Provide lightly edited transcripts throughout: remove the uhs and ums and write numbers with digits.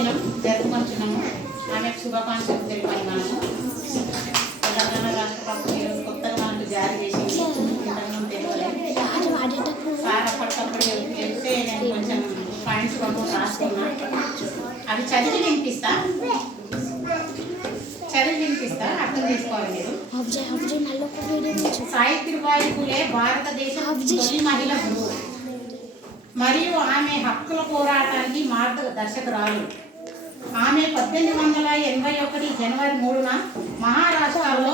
జన్మదినం జరుపుకుంటున్నాము. ఆమెకు శుభాకాంక్షలు తెలిపాలి. మనము తెలంగాణ రాష్ట్ర ప్రభుత్వం ఈరోజు కొత్తగా మనకు జారీ చేసింది. సార్ అప్పటికప్పుడు వెళ్తే నేను కొంచెం పాయింట్స్ పంపుకొని రాసుకున్నా. అవి చదివి వినిపిస్తా అర్థం చేసుకోవాలి మీరు. సావిత్రిబాయి ఫులే భారతదేశం తొలి మహిళ గురువు మరియు ఆమె హక్కుల పోరాటానికి మార్గదర్శకురాలు. ఆమె 1881 జనవరి 3న మహారాష్ట్రలో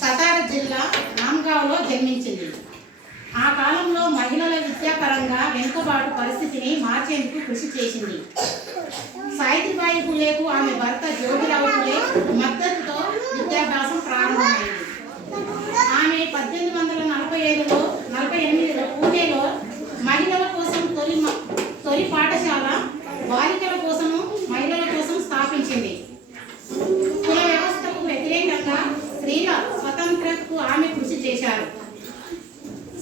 సతారా జిల్లా నాంగావ్లో జన్మించింది. ఆ కాలంలో మహిళల విద్యాపరంగా వెనుకబాటు పరిస్థితిని మార్చేందుకు కృషి చేసింది. సావిత్రిబాయి ఫులేకు ఆమె భర్త జ్యోతిరావు ఫులే మద్దతుతో విద్యాభ్యాసం ప్రారంభమైంది. ఆమె 1848లో పూణేలో మహిళల కోసం తొలి పాఠశాల, బాలికల కోసము మహిళల కోసం స్థాపించింది. కుల వ్యవస్థకు వ్యతిరేకంగా స్త్రీల స్వతంత్రతకు ఆమె కృషి చేశారు.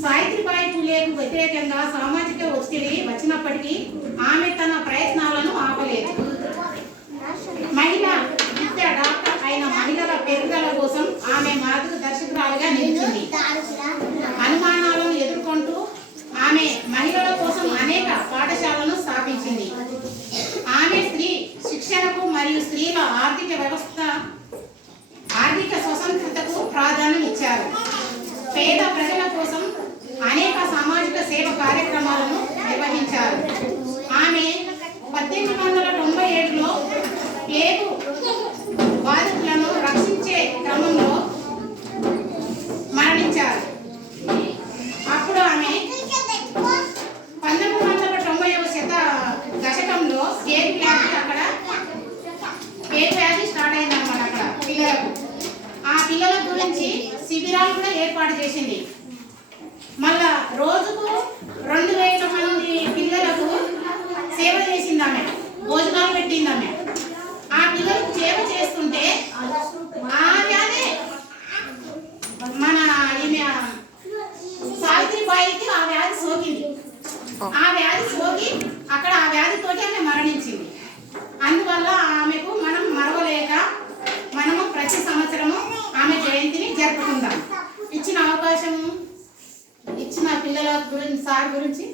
సావిత్రిబాయి ఫులేకు వ్యతిరేకంగా సామాజిక ఒత్తిడి వచ్చినప్పటికీ ఆమె తన ప్రయత్నాలను ఆపలేదు. మహిళా విద్య డాక్టర్ అయిన మహిళల పెరుగుదల కోసం ఆమె మార్గదర్శకురాలుగా నిలిచింది. అనుమానాలను ఎదుర్కొంటూ ఆమె మహిళల కోసం అనేక పాఠశాలను స్థాపించింది. ఆమె స్త్రీ శిక్షణకు మరియు స్త్రీల ఆర్థిక స్వతంత్రతకు ప్రాధాన్యం ఇచ్చారు. పేద ప్రజల కోసం అనేక సామాజిక సేవ కార్యక్రమాలను నిర్వహించారు. ఆమె 1897లో ప్లేగు బాధితులను రక్షించే క్రమంలో మరణించారు. అప్పుడు ఆమె 1990వ దశకంలో ప్లేగు వ్యాధి స్టార్ట్ అయిందన్నమాట అక్కడ పిల్లలకు. ఆ పిల్లల గురించి శిబిరాలు కూడా ఏర్పాటు చేసింది. మళ్ళా రోజుకు 2000 మంది పిల్లలకు సేవ చేసింది. ఆమె భోజనాలు పెట్టింది. ఆమె ఆ పిల్లలకు సేవ చేస్తుంటే ఆ వ్యాధి మన సావిత్రిబాయికి ఆ వ్యాధి సోకింది. ఆ వ్యాధి సోకి అక్కడ ఆ వ్యాధితోటి ఆమె మరణించింది. అందువల్ల ఆమెకు మనం మరవలేక మనము ప్రతి సంవత్సరము ఆమె జయంతిని జరుపుకుందాం. ఇచ్చిన అవకాశము ఇచ్చిన పిల్లల గురించి సార్ గురించి